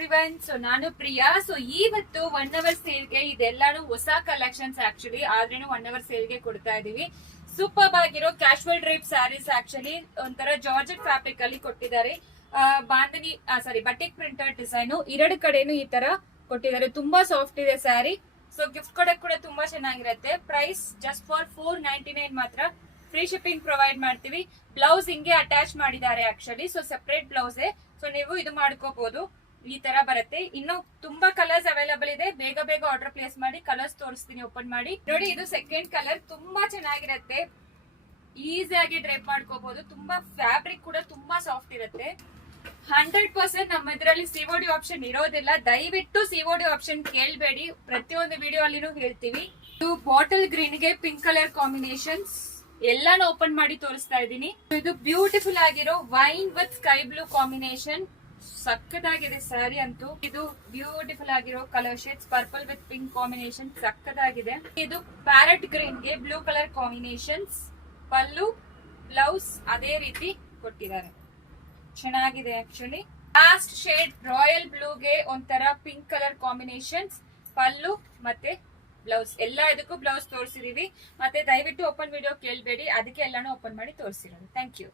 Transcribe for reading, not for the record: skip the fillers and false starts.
Everyone. So ನಾನು Priya. So ಇವತ್ತು 1 hour ಸೇಲ್ಗೆ ಇದೆಲ್ಲಾನು ಹೊಸ ಕಲೆಕ್ಷನ್ಸ್ ಆಕ್ಚುಲಿ, ಆದ್ರೇನು 1 ಅವರ್ ಸೇಲ್ಗೆ ಕೊಡ್ತಾ ಇದೀವಿ. ಸೂಪರ್ ಆಗಿರೋ ಕ್ಯಾಶುವಲ್ ಡ್ರೇಪ್ ಸ್ಯಾರೀಸ್ ಆಕ್ಚುಲಿ ಒಂಥರ ಜಾರ್ಜೆಟ್ ಫ್ಯಾಬ್ರಿಕ್ ಅಲ್ಲಿ ಕೊಟ್ಟಿದ್ದಾರೆ. ಬಾಂಧನಿ ಬಟಿಕ್ ಪ್ರಿಂಟೆಡ್ ಡಿಸೈನ್ ಎರಡು ಕಡೆನು ಈ ತರ ಕೊಟ್ಟಿದ್ದಾರೆ. ತುಂಬಾ ಸಾಫ್ಟ್ ಇದೆ ಸ್ಯಾರಿ. ಸೊ ಗಿಫ್ಟ್ ಕೊಡಕ್ ಕೂಡ ತುಂಬಾ ಚೆನ್ನಾಗಿರುತ್ತೆ. ಪ್ರೈಸ್ ಜಸ್ಟ್ ಫಾರ್ 499 ಮಾತ್ರ. ಫ್ರೀ ಶಿಪ್ಪಿಂಗ್ ಪ್ರೊವೈಡ್ ಮಾಡ್ತೀವಿ. ಬ್ಲೌಸ್ ಹಿಂಗೆ ಅಟ್ಯಾಚ್ ಮಾಡಿದ್ದಾರೆ actually. So separate blouse. So ನೀವು ಇದು ಮಾಡ್ಕೋಬಹುದು. ಈ ತರ ಬರುತ್ತೆ. ಇನ್ನು ತುಂಬಾ ಕಲರ್ಸ್ ಅವೈಲೇಬಲ್ ಇದೆ. ಬೇಗ ಬೇಗ ಆರ್ಡರ್ ಪ್ಲೇಸ್ ಮಾಡಿ. ಕಲರ್ಸ್ ತೋರಿಸ್ತೀನಿ, ಓಪನ್ ಮಾಡಿ ನೋಡಿ. ಇದು ಸೆಕೆಂಡ್ ಕಲರ್. ತುಂಬಾ ಚೆನ್ನಾಗಿರುತ್ತೆ. ಈಸಿಯಾಗಿ ಡ್ರೇಪ್ ಮಾಡ್ಕೋಬಹುದು. ತುಂಬಾ ಫ್ಯಾಬ್ರಿಕ್ ಕೂಡ ತುಂಬಾ ಸಾಫ್ಟ್ ಇರುತ್ತೆ. 100% ನಮ್ಮ ಇದರಲ್ಲಿ ಸಿಒಡಿ ಆಪ್ಷನ್ ಇರೋದಿಲ್ಲ. ದಯವಿಟ್ಟು ಸಿಒಡಿ ಆಪ್ಷನ್ ಕೇಳಬೇಡಿ. ಪ್ರತಿಯೊಂದು ವಿಡಿಯೋ ಅಲ್ಲಿನೂ ಹೇಳ್ತೀವಿ. ಇದು ಬಾಟಲ್ ಗ್ರೀನ್ ಗೆ ಪಿಂಕ್ ಕಲರ್ ಕಾಂಬಿನೇಷನ್ಸ್ ಎಲ್ಲಾನು ಓಪನ್ ಮಾಡಿ ತೋರಿಸ್ತಾ ಇದ್ದೀನಿ. ಇದು ಬ್ಯೂಟಿಫುಲ್ ಆಗಿರೋ wine with sky blue combination. ಸಕ್ಕದಾಗಿದೆ ಸ್ಯಾರಿ ಅಂತೂ. ಇದು ಬ್ಯೂಟಿಫುಲ್ ಆಗಿರೋ colour shades. Purple with pink combination ಸಕ್ಕದಾಗಿದೆ. ಇದು ಪ್ಯಾರೆಟ್ ಗ್ರೀನ್ ಗೆ blue colour combinations. Pallu blouse ಅದೇ ರೀತಿ ಕೊಟ್ಟಿದ್ದಾರೆ. ಚೆನ್ನಾಗಿದೆ ಆಕ್ಚುಲಿ. ಲಾಸ್ಟ್ ಶೇಡ್ ರಾಯಲ್ ಬ್ಲೂಗೆ ಒಂಥರ ಪಿಂಕ್ ಕಲರ್ ಕಾಂಬಿನೇಷನ್ಸ್. ಪಲ್ಲು ಮತ್ತೆ ಬ್ಲೌಸ್ ಎಲ್ಲ ಇದಕ್ಕೂ ಬ್ಲೌಸ್ ತೋರಿಸಿದೀವಿ. ಮತ್ತೆ ದಯವಿಟ್ಟು ಓಪನ್ ವಿಡಿಯೋ ಕೇಳಬೇಡಿ. ಅದಕ್ಕೆ ಎಲ್ಲಾನು ಓಪನ್ ಮಾಡಿ ತೋರಿಸಿರೋದು. Thank you.